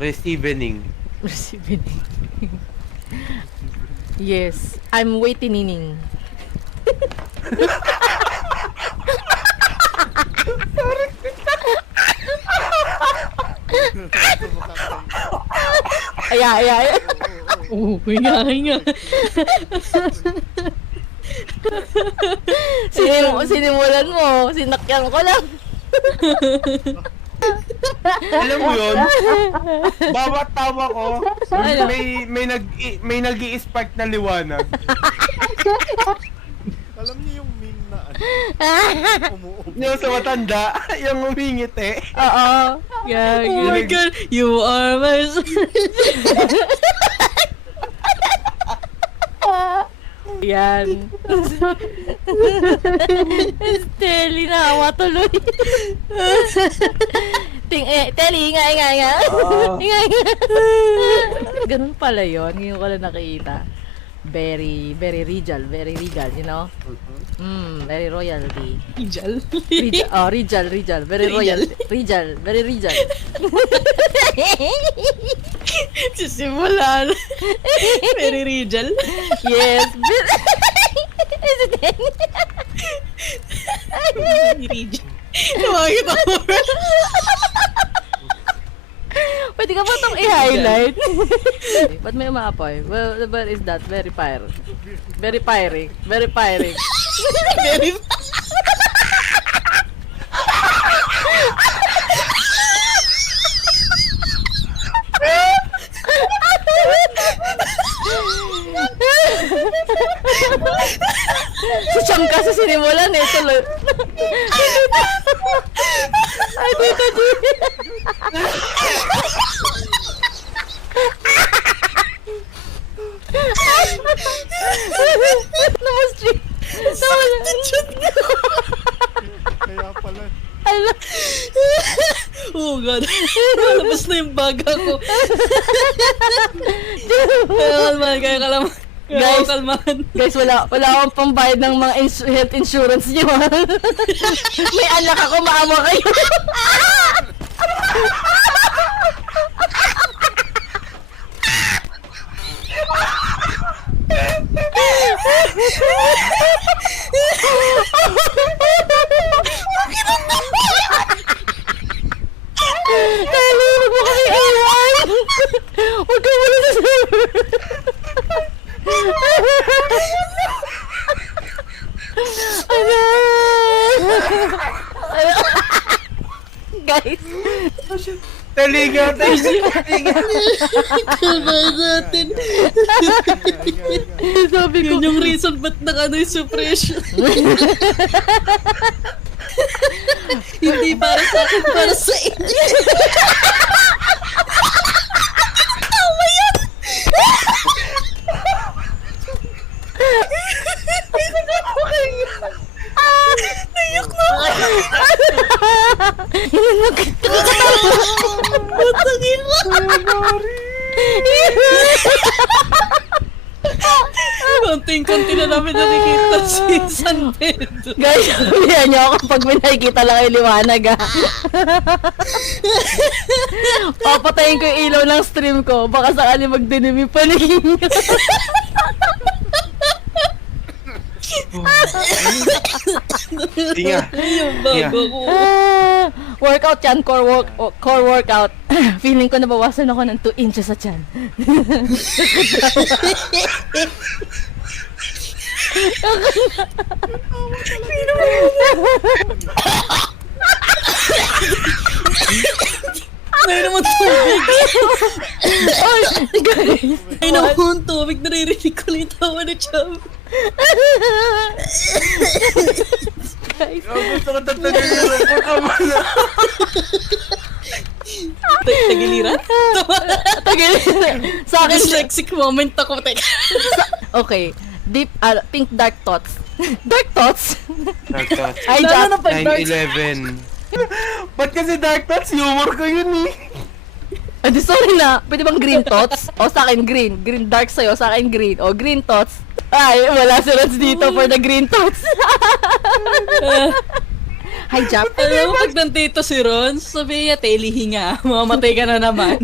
Receiving. Receiving. Yes, I'm waiting. Aya. Hinga. Sinimulan mo, sinakyan ko lang. Alam mo yun? Bawat tawa ko, Ano? may nag-i-spark na liwanag. Alam niyo yung meme na umuubo. Yung sa matanda, yung umingiti. Oo. Yeah, Oh my God, you are my Yan. Telly, nakawa tuloy. Telly, inga. Inga. Ganun pala yun. Ngayon ko lang nakikita. Very regal, you know? Very royalty. Ijal. Regal. Very royal. Regal, very regal. Sisimulan. Very Rijal. Yes. Is it Very Rijal. Nakakita ko. Pwede ka ba itong i-highlight? Ba't may umaapoy? Well, but is that very fire? Very firing. Very Si Chang kasi sinimulan eh. Tuloy. Ay, Tita G. Namastri. Kaya pala. Ala. Oh God. Labas na yung baga ko. Kaya kalamahan. Guys, Kalmahan. Guys, wala akong pambayad ng mga health insurance niyo. May anak ako, maawa kayo. Dali, huwag mo kami iwan. Huwag ka muna sa server. Guys, Taliga. Kalmahan natin. sabi ko, Yun yung reason ba't nakano yung suppression. Hindi para sa akin, para sa inyo. Tama yan! Nayok na ako! Putangin mo! Konting-konti na namin nakikita si San Pedro. guys, sabihan niyo ako pag may nakikita lang yung liwanag ha. Papatayin ko yung ilaw ng stream ko. Baka sakali magdilim yung paningin ko. Tinga. Yung bago ko. Workout yan, core workout. Feeling ko nabawasan ako ng 2 inches sa tiyan. Ay naman tubig. Ay, guys. Ay naman tubig. Naririnig ko lang yung tawa ni Cham. Guys. Gusto ko tatagin yung tama na. Tagiliran? Tagay. Sa akin, Dyslexic moment ako. Teka. okay. Deep, pink dark thoughts. Dark thoughts? Ay, Lalo na Jack. pag dark. 9/11. Ba't kasi Dark Thoughts? Humor ko yun eh. Adi, sorry na. Pwede bang green thoughts? O sa akin green. Green dark sa'yo, sa akin green. O green thoughts. Ay, wala si Reds dito for the green thoughts. Hi, Jack. Alam mo, pag nandito si Ron, sabi niya, Teli, hinga. Mamamatay ka na naman.